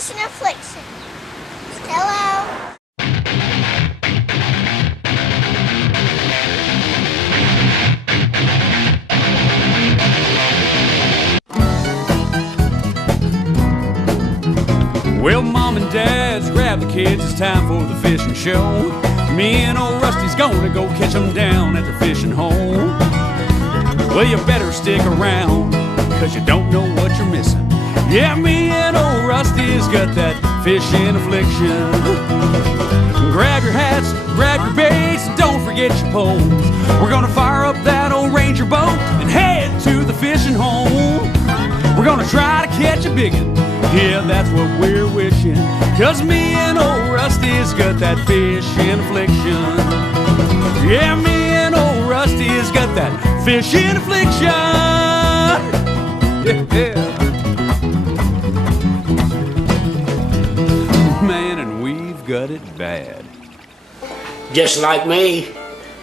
Fishin' Affliction. Hello. Well, Mom and Dad's grab the kids, it's time for the fishing show. Me and old Rusty's gonna go catch 'em down at the fishing hole. Well, you better stick around, cause you don't know what you're missing. Yeah, me and old Rusty's got that fishing affliction. Grab your hats, grab your baits, and don't forget your poles. We're gonna fire up that old Ranger boat and head to the fishing hole. We're gonna try to catch a biggin', yeah, that's what we're wishing. Cause me and old Rusty's got that fishing affliction. Yeah, me and old Rusty's got that fishing affliction. Yeah. Man, and we've got it bad. Just like me.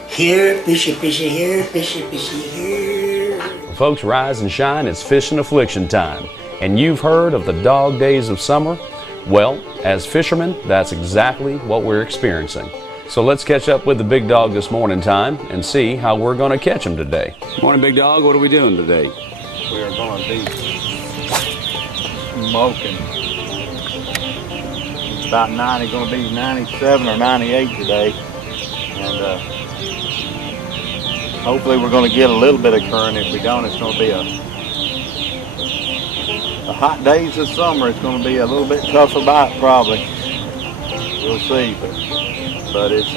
Here, fishy, fishy here, fishy, fishy here. Folks, rise and shine, it's fishing affliction time. And you've heard of the dog days of summer? Well, as fishermen, that's exactly what we're experiencing. So let's catch up with the big dog this morning time and see how we're going to catch him today. Morning, big dog. What are we doing today? We are going to be smoking. It's about 90, going to be 97 or 98 today. And hopefully we're going to get a little bit of current. If we don't, it's going to be the hot days this summer. It's going to be a little bit tougher bite probably. We'll see, but it's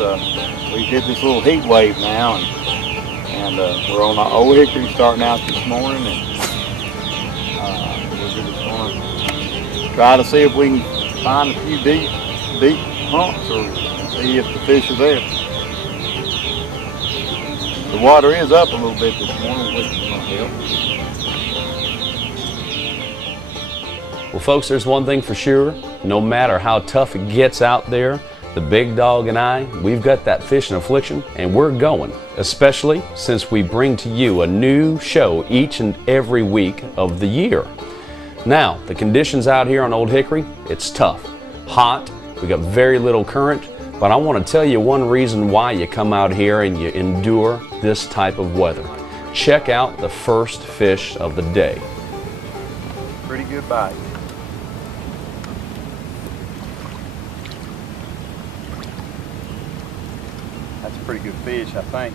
we've hit this little heat wave now, and we're on our Old Hickory starting out this morning, and we're just going to try to see if we can find a few deep humps or see if the fish are there. The water is up a little bit this morning, which is going to help. Well, folks, there's one thing for sure. No matter how tough it gets out there, the big dog and I, we've got that fishing affliction, and we're going, especially since we bring to you a new show each and every week of the year. Now, the conditions out here on Old Hickory, it's tough, hot, we got very little current, but I want to tell you one reason why you come out here and you endure this type of weather. Check out the first fish of the day. Pretty good bite. That's a pretty good fish, I think.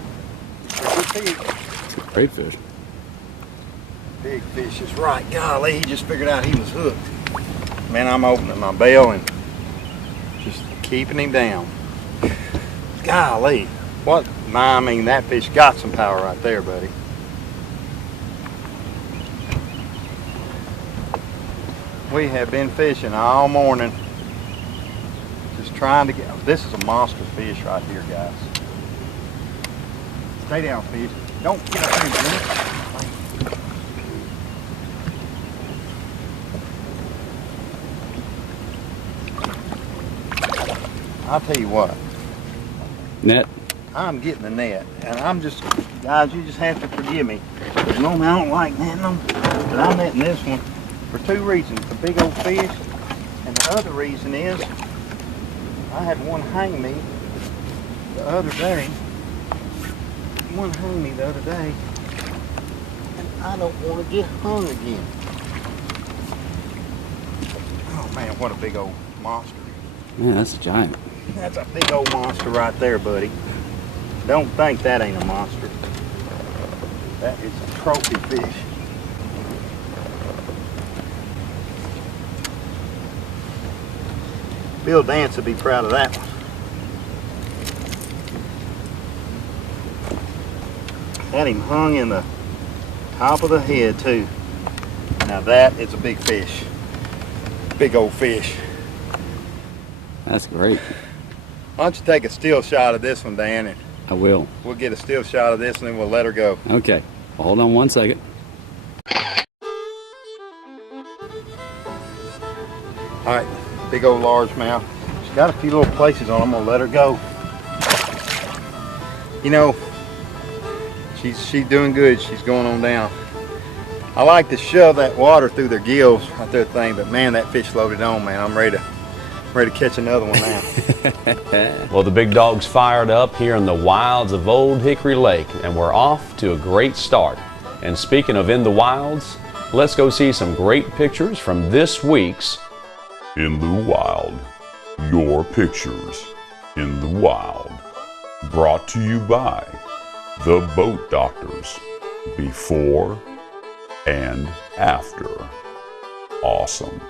Great fish. Big fish is right. Golly, he just figured out he was hooked. Man, I'm opening my bail and just keeping him down. Golly, what? I mean, that fish got some power right there, buddy. We have been fishing all morning, just trying to get. This is a monster fish right here, guys. Stay down, fish. Don't get up there, man. I'll tell you what. Net. I'm getting the net, and I'm just, guys, you just have to forgive me. Normally I don't like netting them, but I'm netting this one for two reasons. The big old fish, and the other reason is I had one hang me the other day. One hung me the other day, and I don't want to get hung again. Oh man, what a big old monster. Man, that's a giant. That's a big old monster right there, buddy. Don't think that ain't a monster. That is a trophy fish. Bill Dance would be proud of that one. Had him hung in the top of the head too. Now that is a big fish. Big old fish. That's great. Why don't you take a still shot of this one, Dan, and I will. we'll get a still shot of this and then we'll let her go. Okay. Well, hold on 1 second. All right, big old largemouth. She's got a few little places on them. I'm gonna let her go. You know, she's doing good. She's going on down. I like to shove that water through their gills right there thing, but man, that fish loaded on, man. I'm ready to catch another one now. Well, the big dog's fired up here in the wilds of Old Hickory Lake, and we're off to a great start. And speaking of in the wilds, let's go see some great pictures from this week's In the Wild. Your pictures in the wild. Brought to you by the Boat Doctors. Before and after. Awesome.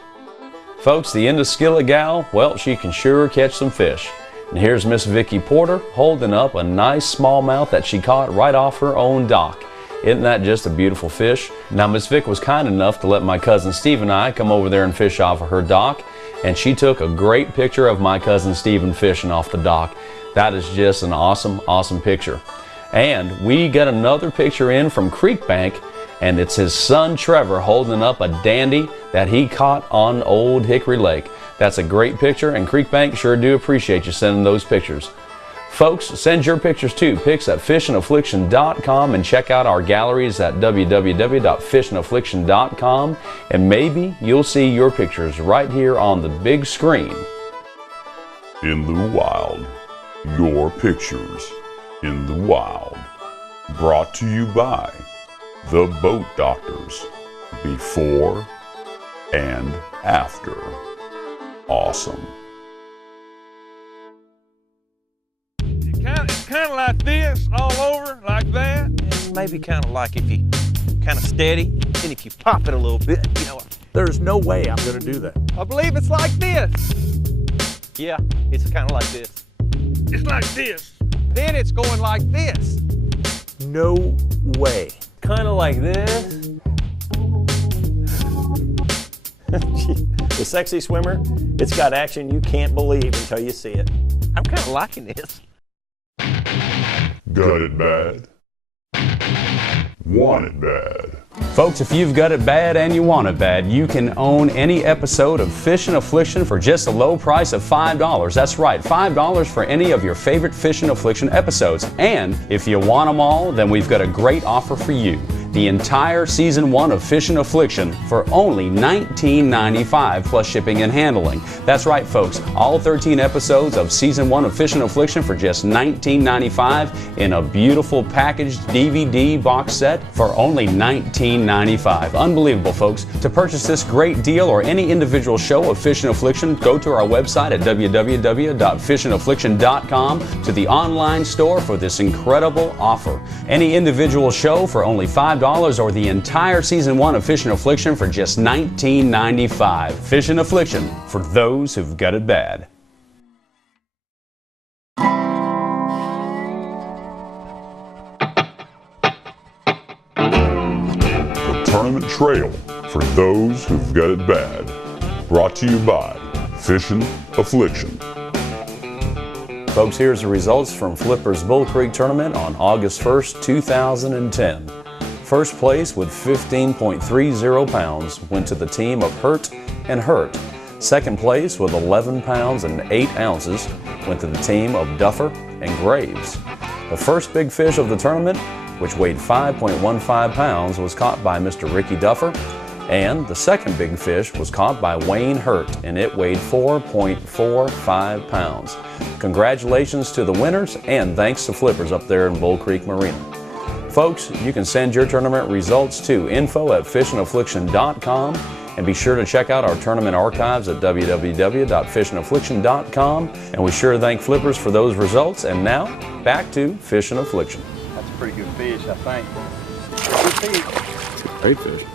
Folks, the end of Skillet gal, well, she can sure catch some fish. And here's Miss Vicki Porter holding up a nice smallmouth that she caught right off her own dock. Isn't that just a beautiful fish? Now, Miss Vic was kind enough to let my cousin Steve and I come over there and fish off of her dock, and she took a great picture of my cousin Steven fishing off the dock. That is just an awesome, awesome picture. And we got another picture in from Creek Bank, and it's his son Trevor holding up a dandy that he caught on Old Hickory Lake. That's a great picture, and Creek Bank sure do appreciate you sending those pictures. Folks, send your pictures too, pics at fishandaffliction.com, and check out our galleries at www.fishandaffliction.com, and maybe you'll see your pictures right here on the big screen. In the Wild. Your pictures in the wild. Brought to you by the Boat Doctors. Before and after. Awesome. It's kind of like this, all over, like that. Maybe kind of like if you kind of steady, and if you pop it a little bit, you know. There's no way I'm going to do that. I believe it's like this. Yeah, it's kind of like this. It's like this. Then it's going like this. No way. Kind of like this. The sexy swimmer, it's got action you can't believe until you see it. I'm kind of liking this. Got it bad. Want it bad. Folks, if you've got it bad and you want it bad, you can own any episode of Fishin' Affliction for just a low price of $5. That's right, $5 for any of your favorite Fishin' Affliction episodes. And if you want them all, then we've got a great offer for you. The entire season 1 of Fishin' Affliction for only $19.95 plus shipping and handling. That's right, folks, all 13 episodes of season 1 of Fishin' Affliction for just $19.95 in a beautiful packaged DVD box set for only $19.95. Unbelievable, folks. To purchase this great deal or any individual show of Fishin' Affliction, go to our website at www.fishandaffliction.com to the online store for this incredible offer. Any individual show for only $5 or the entire season 1 of Fishin' Affliction for just $19.95. Fishin' Affliction, for those who've got it bad. The Tournament Trail, for those who've got it bad. Brought to you by Fishin' Affliction. Folks, here's the results from Flipper's Bull Creek Tournament on August 1st, 2010. First place with 15.30 pounds went to the team of Hurt and Hurt. Second place with 11 pounds and 8 ounces went to the team of Duffer and Graves. The first big fish of the tournament, which weighed 5.15 pounds, was caught by Mr. Ricky Duffer, and the second big fish was caught by Wayne Hurt, and it weighed 4.45 pounds. Congratulations to the winners, and thanks to Flippers up there in Bull Creek Marina. Folks, you can send your tournament results to info@fishandaffliction.com, and be sure to check out our tournament archives at www.fishandaffliction.com. And we sure thank Flippers for those results. And now, back to Fishin' Affliction. That's a pretty good fish, I think. Good fish. Great fish.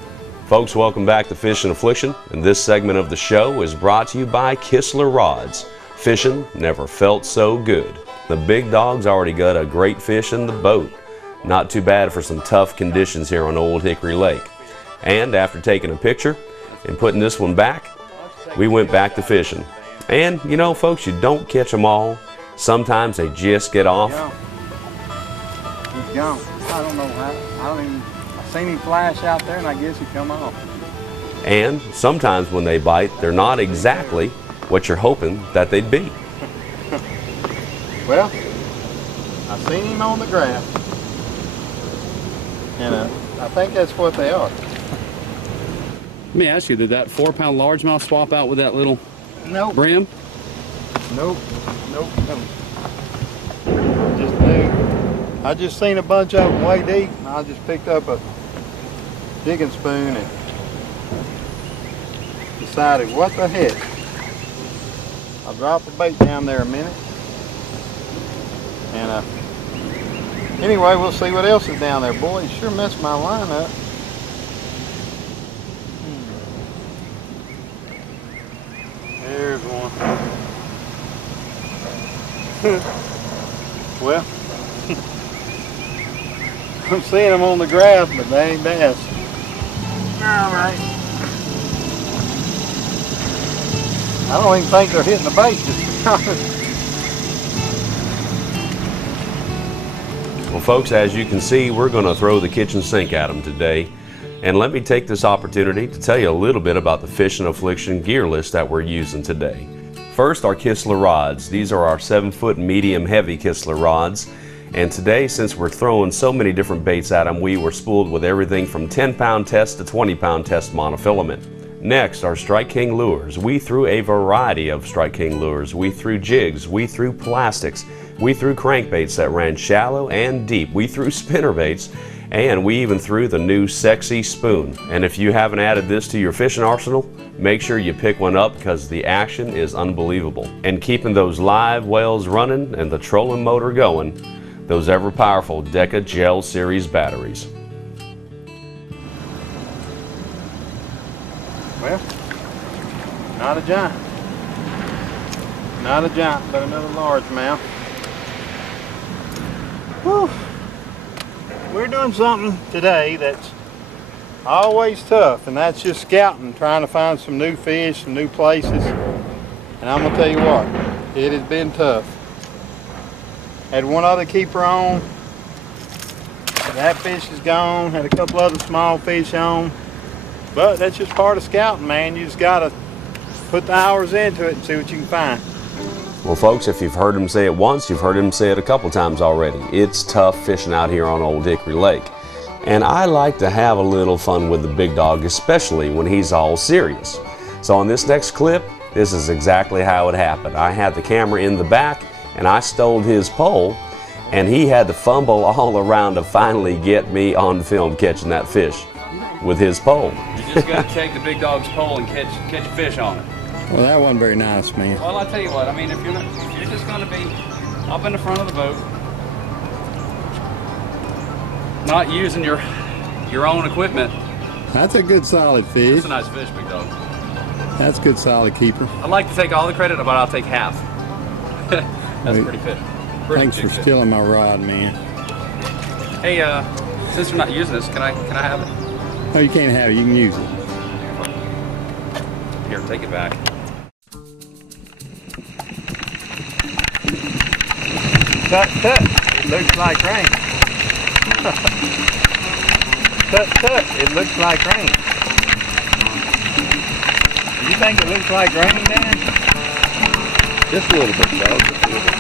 Folks, welcome back to Fishin' Affliction. And this segment of the show is brought to you by Kistler Rods. Fishing never felt so good. The big dog's already got a great fish in the boat. Not too bad for some tough conditions here on Old Hickory Lake. And after taking a picture and putting this one back, we went back to fishing. And you know, folks, you don't catch them all. Sometimes they just get off. He's gone. I don't know how. I seen him flash out there, and I guess he come off. And sometimes when they bite, they're not exactly what you're hoping that they'd be. Well, I seen him on the graph. And I think that's what they are. Let me ask you, did that 4-pound largemouth swap out with that little Nope. brim? Nope. Nope. Nope. Just new. I just seen a bunch of them way deep, and I just picked up a digging spoon and decided, what the heck? I'll drop the bait down there a minute. And anyway, we'll see what else is down there. Boy, it sure messed my line up. There's one. Well, I'm seeing them on the graph, but they ain't bass. All right. I don't even think they're hitting the bait, just to be honest. Well, folks, as you can see, we're going to throw the kitchen sink at them today. And let me take this opportunity to tell you a little bit about the Fishin' Affliction gear list that we're using today. First, our Kistler rods. These are our 7-foot medium heavy Kistler rods. And today, since we're throwing so many different baits at them, we were spooled with everything from 10-pound test to 20-pound test monofilament. Next, our Strike King lures. We threw a variety of Strike King lures. We threw jigs, we threw plastics, we threw crankbaits that ran shallow and deep, we threw spinnerbaits, and we even threw the new sexy spoon. And if you haven't added this to your fishing arsenal, make sure you pick one up because the action is unbelievable. And keeping those live wells running and the trolling motor going, those ever powerful Deca Gel Series batteries. Well, not a giant. Not a giant, but another largemouth. Whew. We're doing something today that's always tough, and that's just scouting, trying to find some new fish, some new places. And I'm gonna tell you what, it has been tough. Had one other keeper on. That fish is gone. Had a couple other small fish on. But that's just part of scouting, man. You just gotta put the hours into it and see what you can find. Well, folks, if you've heard him say it once, you've heard him say it a couple times already. It's tough fishing out here on Old Hickory Lake. And I like to have a little fun with the big dog, especially when he's all serious. So on this next clip, this is exactly how it happened. I had the camera in the back and I stole his pole, and he had to fumble all around to finally get me on film catching that fish with his pole. You just got to take the big dog's pole and catch a fish on it. Well, that wasn't very nice, man. Well, I'll tell you what, I mean, if you're just going to be up in the front of the boat, not using your own equipment. That's a good solid fish. That's a nice fish, big dog. That's a good solid keeper. I'd like to take all the credit, but I'll take half. That's pretty fish. Thanks for stealing my rod, man. Hey, since we're not using this, can I have it? Oh, you can't have it. You can use it. Here, take it back. Tut, tut. It looks like rain. Tut, tut. It looks like rain. You think it looks like rain, Dan? Just a little bit, dog. Just a little bit.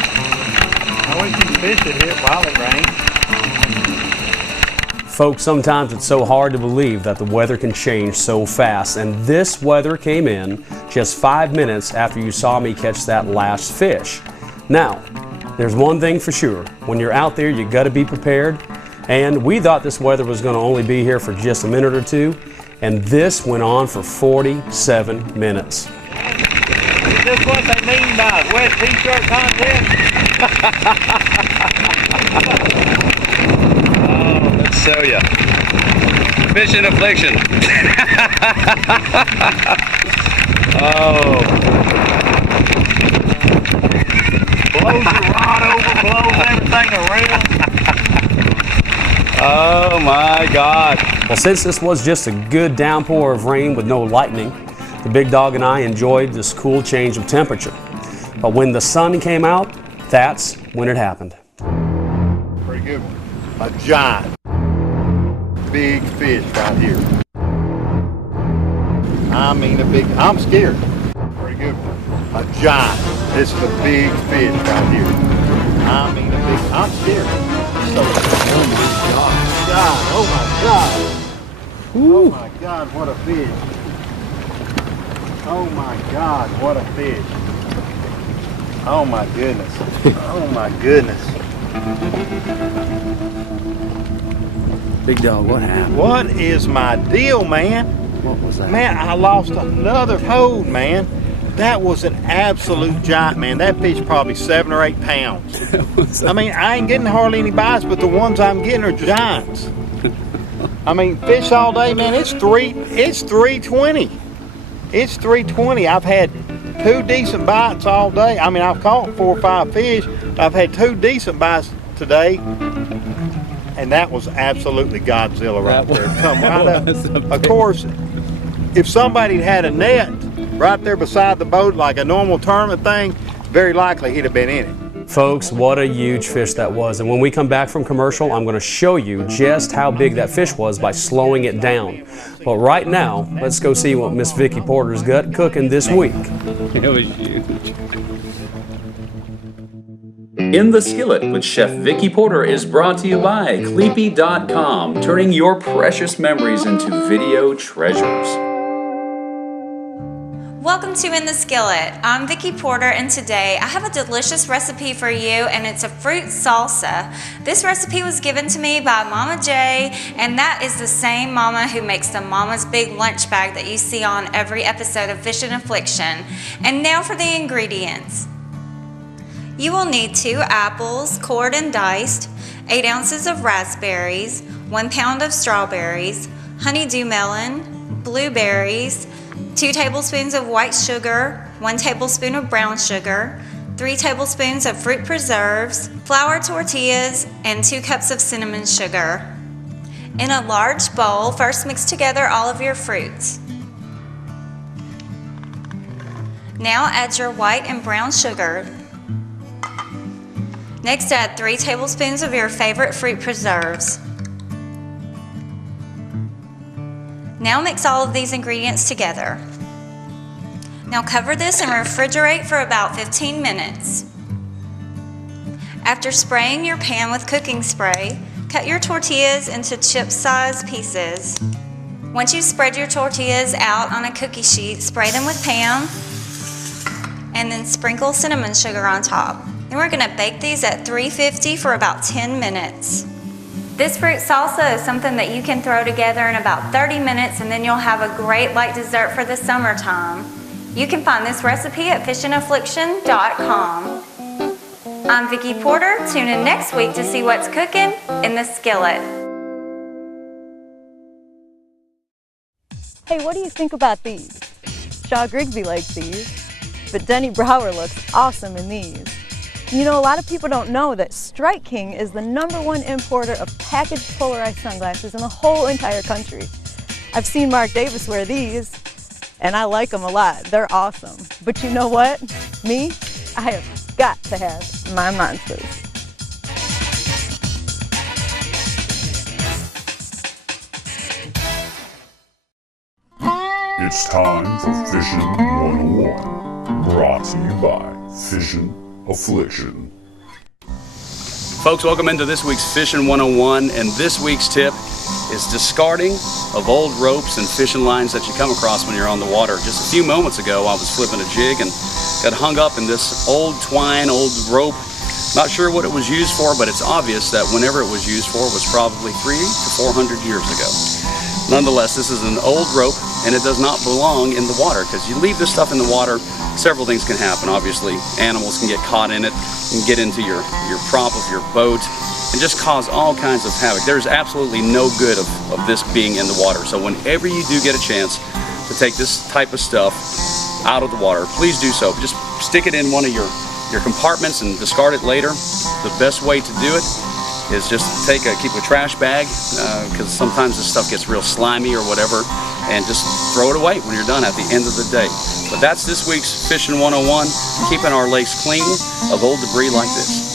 I wish these fish would hit while it rains. Folks, sometimes it's so hard to believe that the weather can change so fast, and this weather came in just 5 minutes after you saw me catch that last fish. Now, there's one thing for sure. When you're out there, you got to be prepared, and we thought this weather was going to only be here for just a minute or two, and this went on for 47 minutes. Is this what they mean by wet t-shirt contest? Oh, let's show you. Fishin' Affliction. Oh. Blows the rod over, blows everything around. Oh my God. Well, since this was just a good downpour of rain with no lightning, the big dog and I enjoyed this cool change of temperature. But when the sun came out, that's when it happened. Pretty good one. A giant, big fish right here. I mean a big, I'm scared. Pretty good one. A giant. This is a big fish right here. I mean a big, I'm scared. So, oh my God, oh my God. Oh my God, what a fish. Oh my God, what a fish. Oh my goodness. Oh my goodness. Big Dog, what happened? What is my deal, man? What was that? Man, I lost another toad, man. That was an absolute giant, man. That fish probably 7 or 8 pounds. I mean, I ain't getting hardly any bites, but the ones I'm getting are giants. I mean, fish all day, man. It's 320. It's 320. I've had 2 decent bites all day. I mean, I've caught 4 or 5 fish. I've had 2 decent bites today, and that was absolutely Godzilla right there. Come right up. Of course, if somebody had a net right there beside the boat, like a normal tournament thing, very likely he'd have been in it. Folks, what a huge fish that was. And when we come back from commercial, I'm going to show you just how big that fish was by slowing it down. But right now, let's go see what Miss Vicki Porter's got cooking this week. It was huge. In the Skillet with Chef Vicki Porter is brought to you by Cleepy.com, turning your precious memories into video treasures. Welcome to In the Skillet. I'm Vicki Porter, and today I have a delicious recipe for you, and it's a fruit salsa. This recipe was given to me by Mama J, and that is the same mama who makes the Mama's Big Lunch Bag that you see on every episode of Fishin' Affliction. And now for the ingredients. You will need 2 apples, cored and diced, 8 ounces of raspberries, 1 pound of strawberries, honeydew melon, blueberries, 2 tablespoons of white sugar, 1 tablespoon of brown sugar, 3 tablespoons of fruit preserves, flour tortillas, and 2 cups of cinnamon sugar. In a large bowl, first mix together all of your fruits. Now add your white and brown sugar. Next, add 3 tablespoons of your favorite fruit preserves. Now mix all of these ingredients together. Now cover this and refrigerate for about 15 minutes. After spraying your pan with cooking spray, cut your tortillas into chip-sized pieces. Once you've spread your tortillas out on a cookie sheet, spray them with Pam, and then sprinkle cinnamon sugar on top. Then we're going to bake these at 350 for about 10 minutes. This fruit salsa is something that you can throw together in about 30 minutes, and then you'll have a great light dessert for the summertime. You can find this recipe at FishinAffliction.com. I'm Vicki Porter. Tune in next week to see what's cooking in the skillet. Hey, what do you think about these? Shaw Grigsby likes these, but Denny Brower looks awesome in these. You know, a lot of people don't know that Strike King is the #1 importer of packaged polarized sunglasses in the whole entire country. I've seen Mark Davis wear these, and I like them a lot. They're awesome. But you know what? Me, I have got to have my monsters. It's time for Fishin' 101, brought to you by Fishin' Affliction. Folks, welcome into this week's Fishin' 101, and this week's tip is discarding of old ropes and fishing lines that you come across when you're on the water. Just a few moments ago, I was flipping a jig and got hung up in this old twine, old rope. Not sure what it was used for, but it's obvious that whenever it was used for was probably 300 to 400 years ago. Nonetheless, this is an old rope, and it does not belong in the water, because you leave this stuff in the water, several things can happen. Obviously, animals can get caught in it and get into your prop of your boat and just cause all kinds of havoc. There's absolutely no good of this being in the water. So whenever you do get a chance to take this type of stuff out of the water, please do so. Just stick it in one of your compartments and discard it later. The best way to do it is just keep a trash bag, because sometimes this stuff gets real slimy or whatever, and just throw it away when you're done at the end of the day. But that's this week's Fishin' 101, keeping our lakes clean of old debris like this.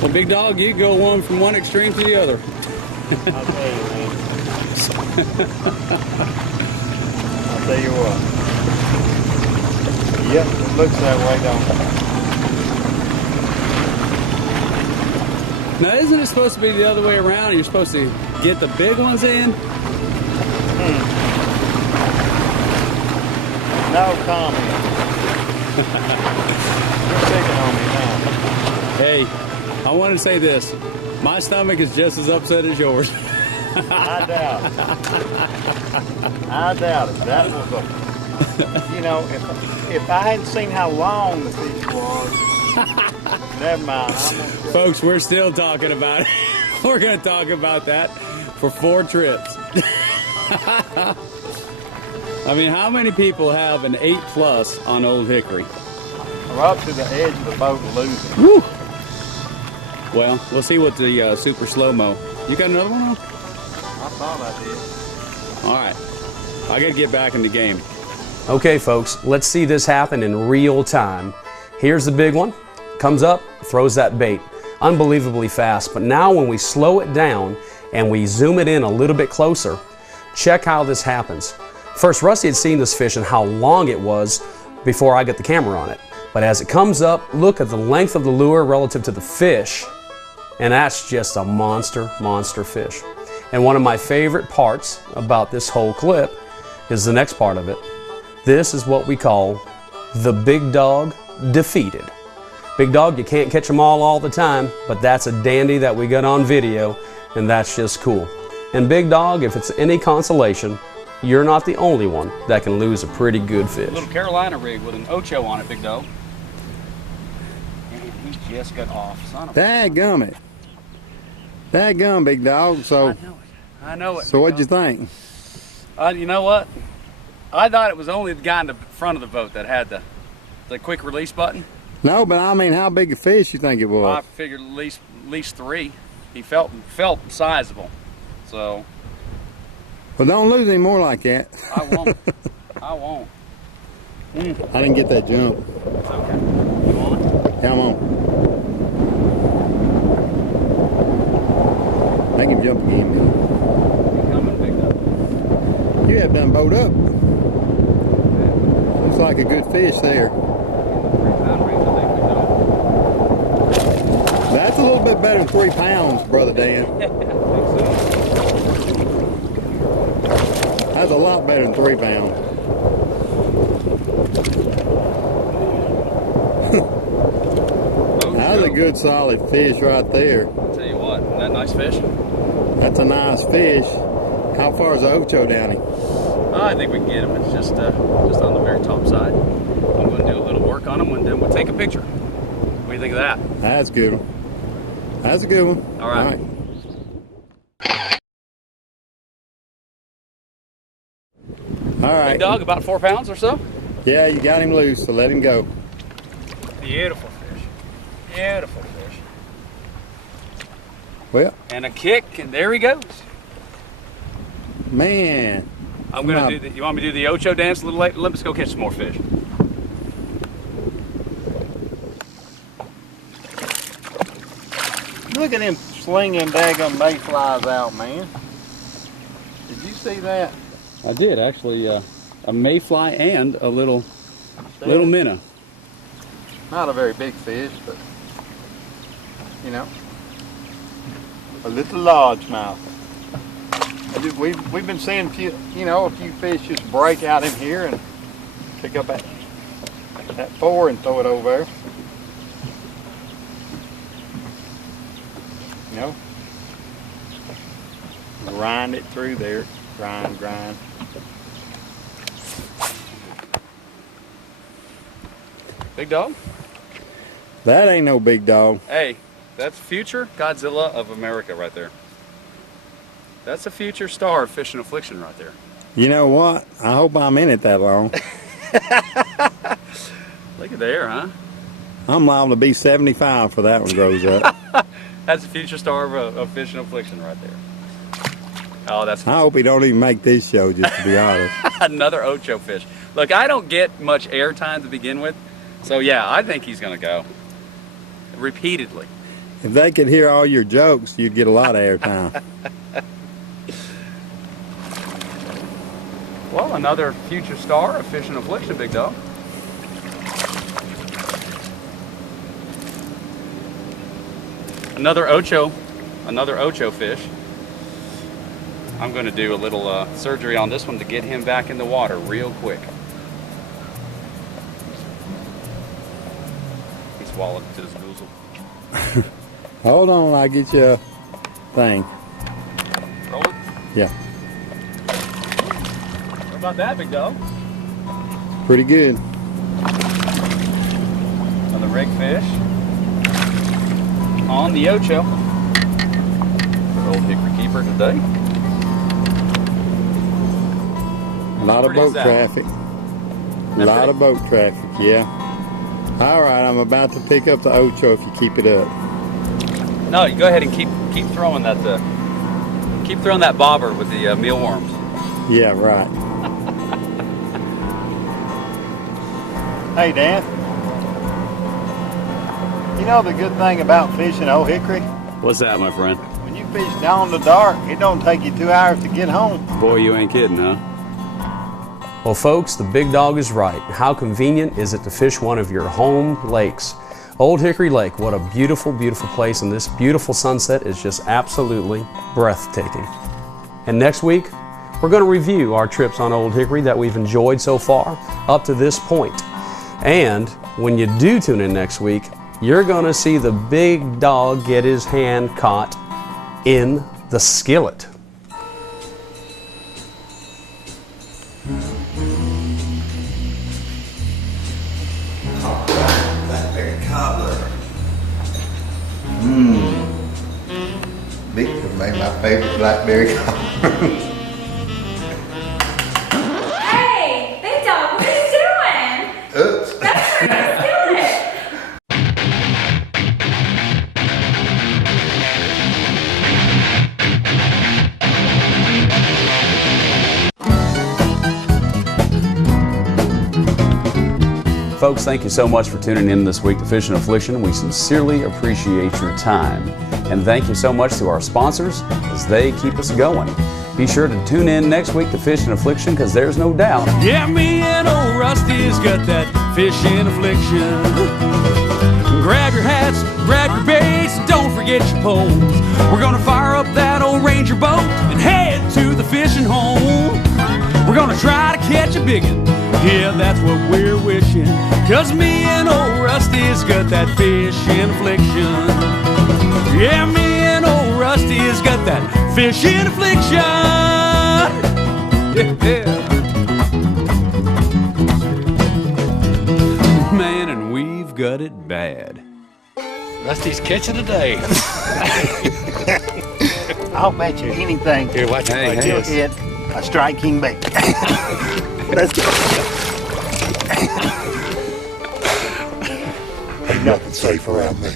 Well, Big Dog, you go from one extreme to the other. I'll tell you, man. I'll tell you what. Yep, it looks that way, don't it? Now, isn't it supposed to be the other way around? You're supposed to get the big ones in? No comment. You're picking on me now. Hey, I want to say this. My stomach is just as upset as yours. I doubt it. I doubt it. That was a, you know, if I hadn't seen how long the fish was, never mind. Folks, we're still talking about it. We're going to talk about that for 4 trips. I mean, how many people have an 8+ on Old Hickory? We're up to the edge of the boat losing. Woo! Well, we'll see what the super slow-mo. You got another one on? I thought I did. All right. I got to get back in the game. Okay, folks, let's see this happen in real time. Here's the big one. Comes up, throws that bait. Unbelievably fast. But now when we slow it down and we zoom it in a little bit closer, check how this happens. First, Rusty had seen this fish and how long it was before I got the camera on it. But as it comes up, look at the length of the lure relative to the fish. And that's just a monster fish. And one of my favorite parts about this whole clip is the next part of it. This is what we call the big dog defeated. Big dog, you can't catch them all the time, but that's a dandy that we got on video, and that's just cool. And big dog, if it's any consolation, you're not the only one that can lose a pretty good fish. A little Carolina rig with an Ocho on it, big dog. And he just got off. Son of a... Dadgummit. Dadgum, big dog. So, I know it. So what'd you think? You know what? I thought it was only the guy in the front of the boat that had the quick release button. No, but I mean, how big a fish you think it was? I figured at least 3. He felt sizable. So. Well, don't lose any more like that. I won't. I won't. I didn't get that jump. It's okay. You want it? Yeah, I'm on. Make him jump again, man. You're coming, big dog. You have done boat up. Looks like a good fish there. That's a little bit better than 3 pounds, Brother Dan. That's a lot better than 3 pounds. That's a good solid fish right there. I'll tell you what, isn't that nice fish? That's a nice fish. How far is the Ocho down him? I think we can get him. It's just on the very top side. I'm going to do a little work on him and then we'll take a picture. What do you think of that? That's a good one. That's a good one. All right. All right. Big dog, about 4 pounds or so? Yeah, you got him loose, so let him go. Beautiful fish. Beautiful fish. Well. And a kick, and there he goes. Man. I'm going to do the, you want me to do the Ocho dance a little late? Let's go catch some more fish. Look at him slinging daggum mayflies out, man. Did you see that? I did, actually. A mayfly and a little minnow. Not a very big fish, but, you know, a little largemouth. We've been seeing, a few fish just break out in here and pick up that 4 and throw it over there. You know, grind it through there, grind. Big dog? That ain't no big dog. Hey, that's future Godzilla of America right there. That's a future star of Fishin' Affliction right there. You know what? I hope I'm in it that long. Look at there, huh? I'm liable to be 75 for that one grows up. That's a future star of Fishin' Affliction right there. Oh, that's. I hope he don't even make this show, just to be honest. Another Ocho fish. Look, I don't get much airtime to begin with, so yeah, I think he's gonna go repeatedly. If they could hear all your jokes, you'd get a lot of airtime. Well, another future star of Fishin' Affliction, big dog. Another ocho fish. I'm going to do a little surgery on this one to get him back in the water real quick. He swallowed it to his boozle. Hold on, I'll get you a thing. Roll it? Yeah. What about that, big dog? Pretty good. Another rig fish on the ocho. Old Hickory keeper today. A lot of boat traffic. A lot of boat traffic, yeah. All right, I'm about to pick up the ocho if you keep it up. No, you go ahead and keep throwing that bobber with the mealworms. Yeah, right. Hey, Dan. You know the good thing about fishing Old Hickory? What's that, my friend? When you fish down in the dark, it don't take you 2 hours to get home. Boy, you ain't kidding, huh? Well, folks, the big dog is right. How convenient is it to fish one of your home lakes? Old Hickory Lake, what a beautiful, beautiful place, and this beautiful sunset is just absolutely breathtaking. And next week, we're going to review our trips on Old Hickory that we've enjoyed so far up to this point. And when you do tune in next week, you're going to see the big dog get his hand caught in the skillet. Vicki made my favorite blackberry cobbler. Hey, big dog, what are you doing? Oops. That's for the skillet. Folks, thank you so much for tuning in this week to Fishin' Affliction. We sincerely appreciate your time. And thank you so much to our sponsors as they keep us going. Be sure to tune in next week to Fishin' Affliction because there's no doubt. Yeah, me and old Rusty's got that fishing affliction. Grab your hats, grab your baits, and don't forget your poles. We're gonna fire up that old Ranger boat and head to the fishing hole. We're gonna try to catch a biggin'. Yeah, that's what we're wishing. Cause me and old Rusty's got that fishing affliction. Yeah, me and old Rusty's got that fishing affliction. Yeah. Man, and we've got it bad. Rusty's catching today. I'll bet you anything. Here, watch it. You'll hit a striking bait. Let's go. Ain't nothing safe around me.